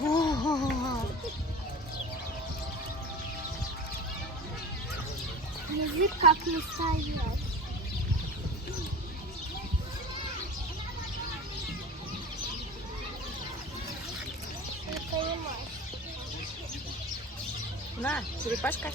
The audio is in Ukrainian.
Язык как не стоять. Не понимаю. На, черепашка.